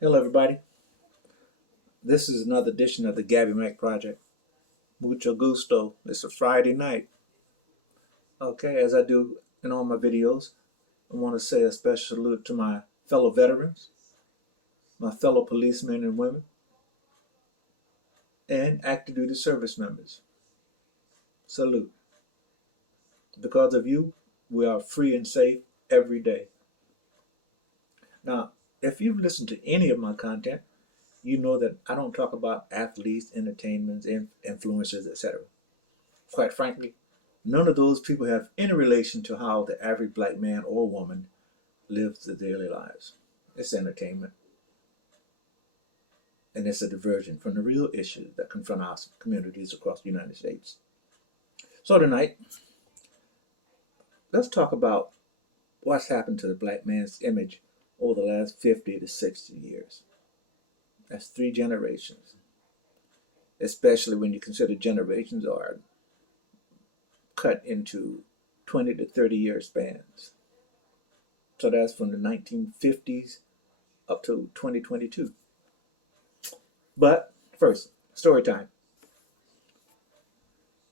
Hello, everybody. This is another edition of the Gabby Mac Project. Mucho gusto. It's a Friday night. Okay, as I do in all my videos, I want to say a special salute to my fellow veterans, my fellow policemen and women, and active duty service members. Salute. Because of you, we are free and safe every day. Now, if you've listened to any of my content, you know that I don't talk about athletes, entertainments, influencers, etc. Quite frankly, none of those people have any relation to how the average black man or woman lives their daily lives. It's entertainment, and it's a diversion from the real issues that confront our communities across the United States. So tonight, let's talk about what's happened to the black man's image over the last 50 to 60 years. That's 3 generations, especially when you consider generations are cut into 20 to 30 year spans. So that's from the 1950s up to 2022. But first, story time.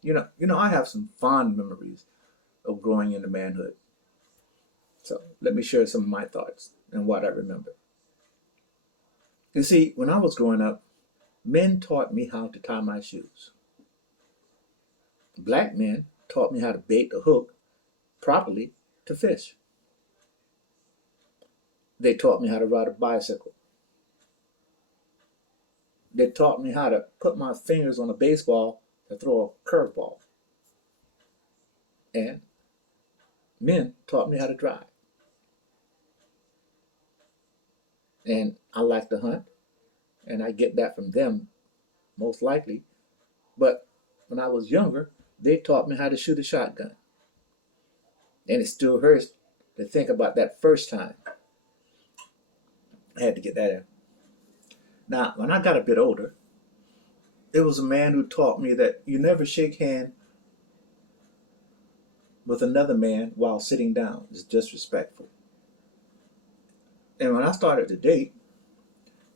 I have some fond memories of growing into manhood. So let me share some of my thoughts and what I remember. You see, when I was growing up, men taught me how to tie my shoes. Black men taught me how to bait a hook properly to fish. They taught me how to ride a bicycle. They taught me how to put my fingers on a baseball to throw a curveball. And men taught me how to drive. And I like to hunt, and I get that from them most likely. But when I was younger, they taught me how to shoot a shotgun. And it still hurts to think about that first time. I had to get that in. Now, when I got a bit older, there was a man who taught me that you never shake hands with another man while sitting down. It's disrespectful. And when I started to date,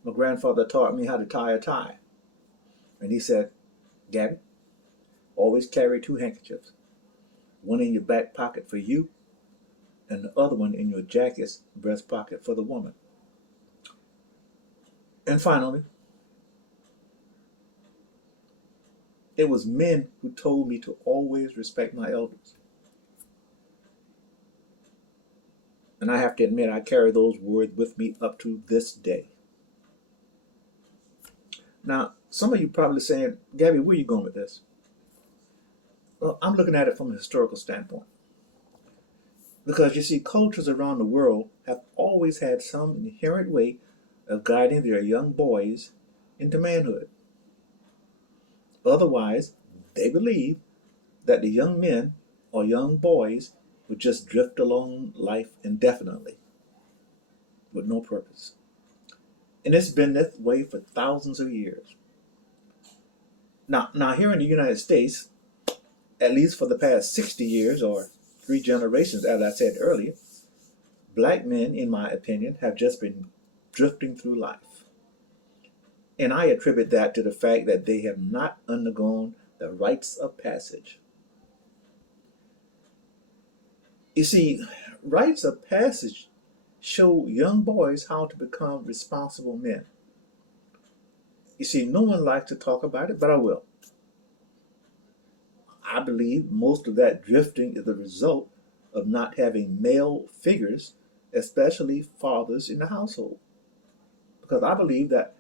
my grandfather taught me how to tie a tie. And he said, Gabby, always carry 2 handkerchiefs. One in your back pocket for you, and the other one in your jacket's breast pocket for the woman. And finally, it was men who told me to always respect my elders. And I have to admit, I carry those words with me up to this day. Now, some of you probably saying, Gabby, where are you going with this? Well, I'm looking at it from a historical standpoint. Because you see, cultures around the world have always had some inherent way of guiding their young boys into manhood. Otherwise, they believe that the young men or young boys would just drift along life indefinitely with no purpose. And it's been this way for thousands of years. Now here in the United States, at least for the past 60 years or 3 generations, as I said earlier, black men, in my opinion, have just been drifting through life. And I attribute that to the fact that they have not undergone the rites of passage. You see, rites of passage show young boys how to become responsible men. You see, no one likes to talk about it, but I will. I believe most of that drifting is the result of not having male figures, especially fathers in the household. Because I believe that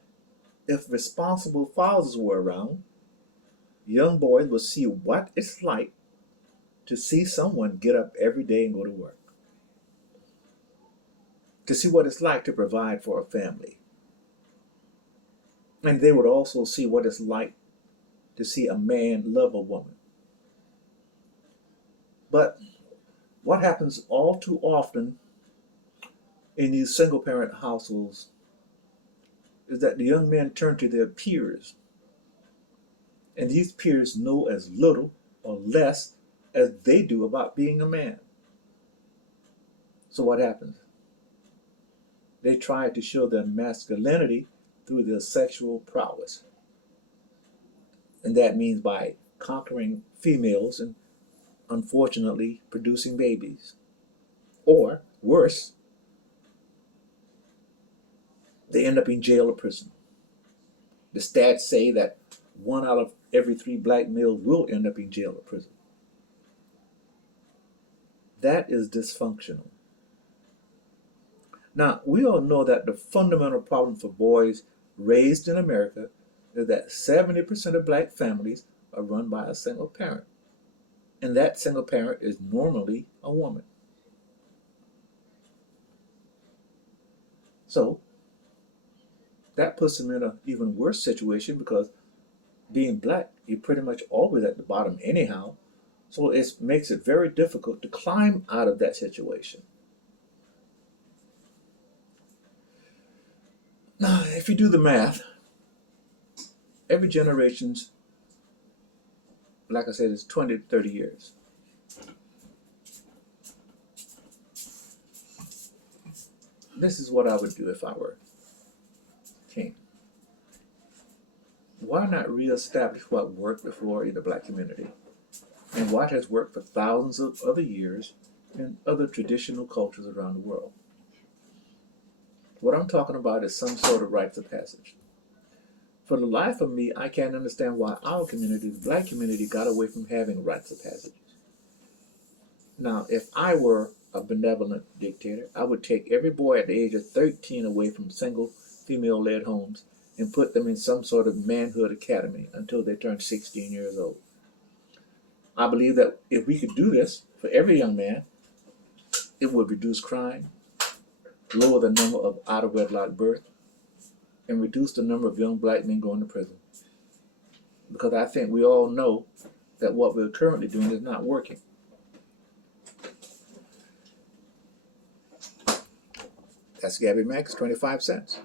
if responsible fathers were around, young boys would see what it's like to see someone get up every day and go to work, to see what it's like to provide for a family. And they would also see what it's like to see a man love a woman. But what happens all too often in these single parent households is that the young men turn to their peers, and these peers know as little or less as they do about being a man. So what happens? they try to show their masculinity through their sexual prowess. And that means by conquering females and unfortunately producing babies. Or worse, they end up in jail or prison. The stats say that 1 out of every 3 black males will end up in jail or prison. That is dysfunctional. Now, we all know that the fundamental problem for boys raised in America is that 70% of black families are run by a single parent. And that single parent is normally a woman. So, that puts them in an even worse situation because being black, you're pretty much always at the bottom anyhow. So it makes it very difficult to climb out of that situation. Now, if you do the math, every generation's, like I said, is 20 to 30 years. This is what I would do if I were king. Why not reestablish what worked before in the black community and what has worked for thousands of other years in other traditional cultures around the world? What I'm talking about is some sort of rites of passage. For the life of me, I can't understand why our community, the black community, got away from having rites of passage. Now, if I were a benevolent dictator, I would take every boy at the age of 13 away from single female-led homes and put them in some sort of manhood academy until they turned 16 years old. I believe that if we could do this for every young man, it would reduce crime, lower the number of out-of-wedlock births, and reduce the number of young black men going to prison. Because I think we all know that what we're currently doing is not working. That's Gabby Max, 25 cents.